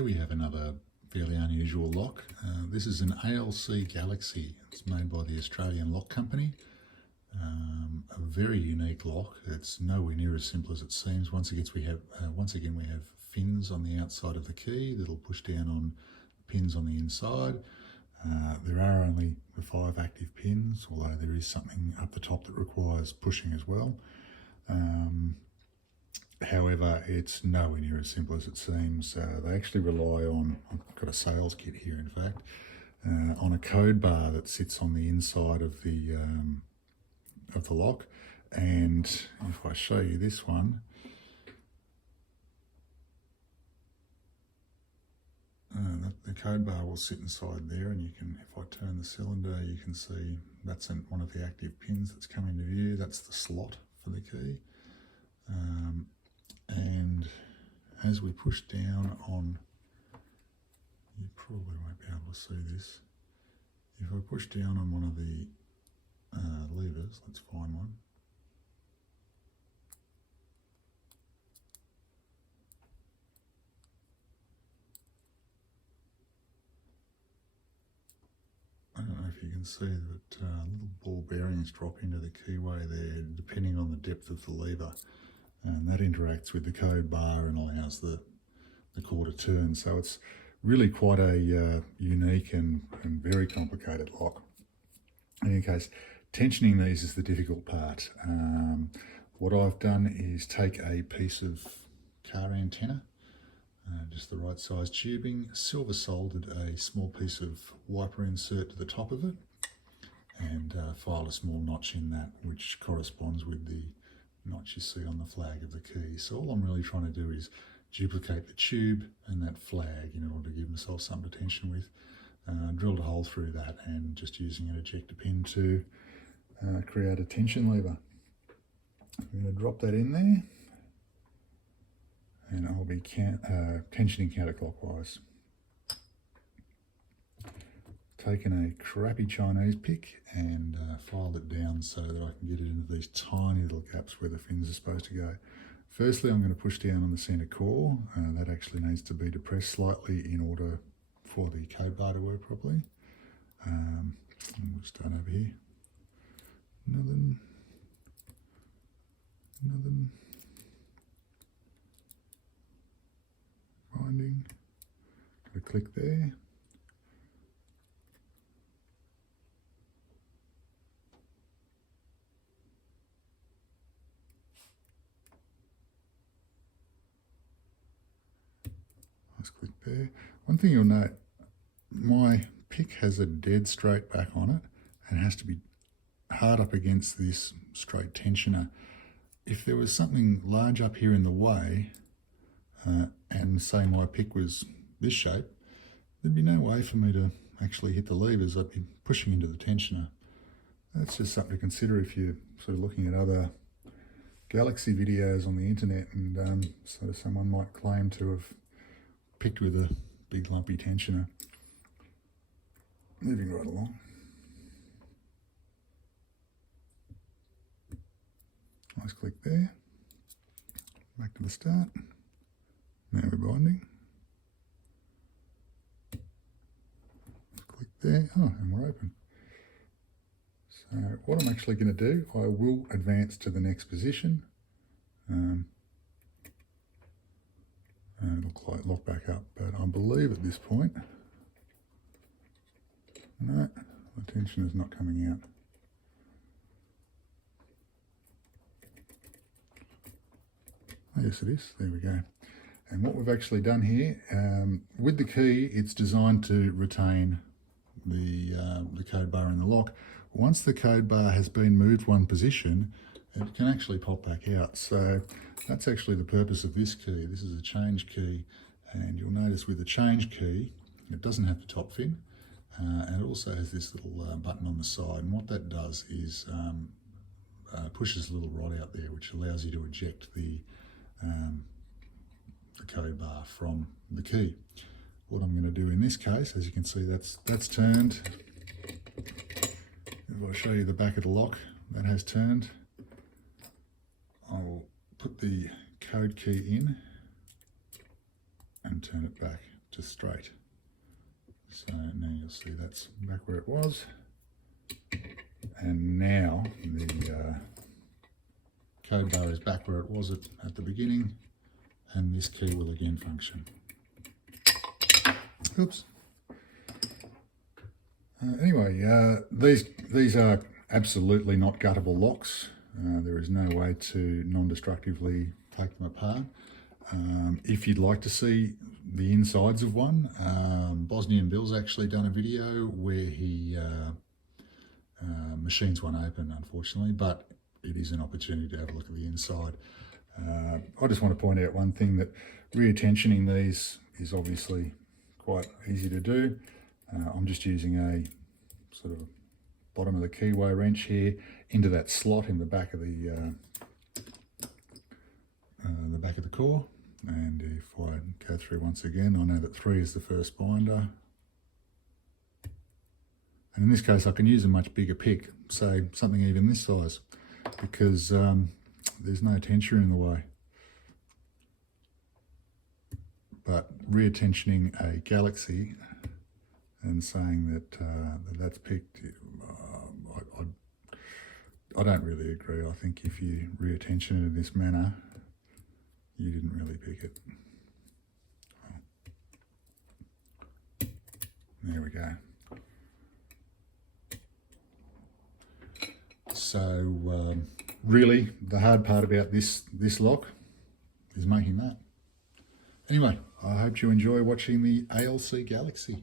Today we have another fairly unusual lock. This is an ALC Galaxy. It's made by the Australian Lock Company. A very unique lock. It's nowhere near as simple as it seems. Once again we have fins on the outside of the key that'll push down on pins on the inside. There are only 5 active pins, although there is something up the top that requires pushing as well. However, it's nowhere near as simple as it seems. They actually rely on, I've got a sales kit here in fact, on a code bar that sits on the inside of the lock. And if I show you this one, the code bar will sit inside there, and you can, if I turn the cylinder, you can see that's one of the active pins that's come into view. That's the slot for the key. And as we push down on, you probably won't be able to see this. If I push down on one of the levers, let's find one. I don't know if you can see that little ball bearings drop into the keyway there, depending on the depth of the lever. And that interacts with the code bar and allows the core to turn. So it's really quite a unique and very complicated lock. In any case, tensioning these is the difficult part. What I've done is take a piece of car antenna, just the right size tubing, silver soldered a small piece of wiper insert to the top of it, and filed a small notch in that, which corresponds with the notch you see on the flag of the key. So all I'm really trying to do is duplicate the tube and that flag in order to give myself something to tension with. Drilled a hole through that and just using an ejector pin to create a tension lever. I'm going to drop that in there, and I'll be tensioning counterclockwise. Taken a crappy Chinese pick and filed it down so that I can get it into these tiny little gaps where the fins are supposed to go. Firstly, I'm going to push down on the centre core. That actually needs to be depressed slightly in order for the code bar to work properly. We'll start over here. Nothing. Binding. Got a click there. Nice click there. One thing you'll note, my pick has a dead straight back on it and has to be hard up against this straight tensioner. If there was something large up here in the way, and say my pick was this shape, there'd be no way for me to actually hit the levers. I'd be pushing into the tensioner. That's just something to consider if you're sort of looking at other Galaxy videos on the internet, and sort of someone might claim to have picked with a big lumpy tensioner. Moving right along. Nice click there. Back to the start. Now we're binding. Click there. Oh, and we're open. So what I'm actually going to do, I will advance to the next position. And it'll lock back up, but I believe at this point, no, the tension is not coming out. Oh, yes it is, there we go. And what we've actually done here, with the key, it's designed to retain the code bar in the lock. Once the code bar has been moved one position, it can actually pop back out. So that's actually the purpose of this key. This is a change key, and you'll notice with the change key, it doesn't have the top fin, and it also has this little button on the side. And what that does is pushes a little rod out there, which allows you to eject the code bar from the key. What I'm going to do in this case, as you can see, that's turned. If I show you the back of the lock, that has turned. I will put the code key in and turn it back to just straight. So now you'll see that's back where it was. And now the code bar is back where it was at the beginning, and this key will again function. Oops. Anyway, these are absolutely not guttable locks. There is no way to non-destructively take them apart. If you'd like to see the insides of one, Bosnian Bill's actually done a video where he machines one open, unfortunately, but it is an opportunity to have a look at the inside. I just want to point out one thing, that reattentioning these is obviously quite easy to do. I'm just using a sort of bottom of the keyway wrench here into that slot in the back of the core, and if I go through once again, I know that 3 is the first binder, and in this case I can use a much bigger pick, say something even this size, because there's no tensioner in the way. But reattentioning a Galaxy and saying that that's picked, I don't really agree. I think if you reattention it in this manner, you didn't really pick it. Oh. There we go. So really the hard part about this lock is making that. Anyway, I hope you enjoy watching the ALC Galaxy.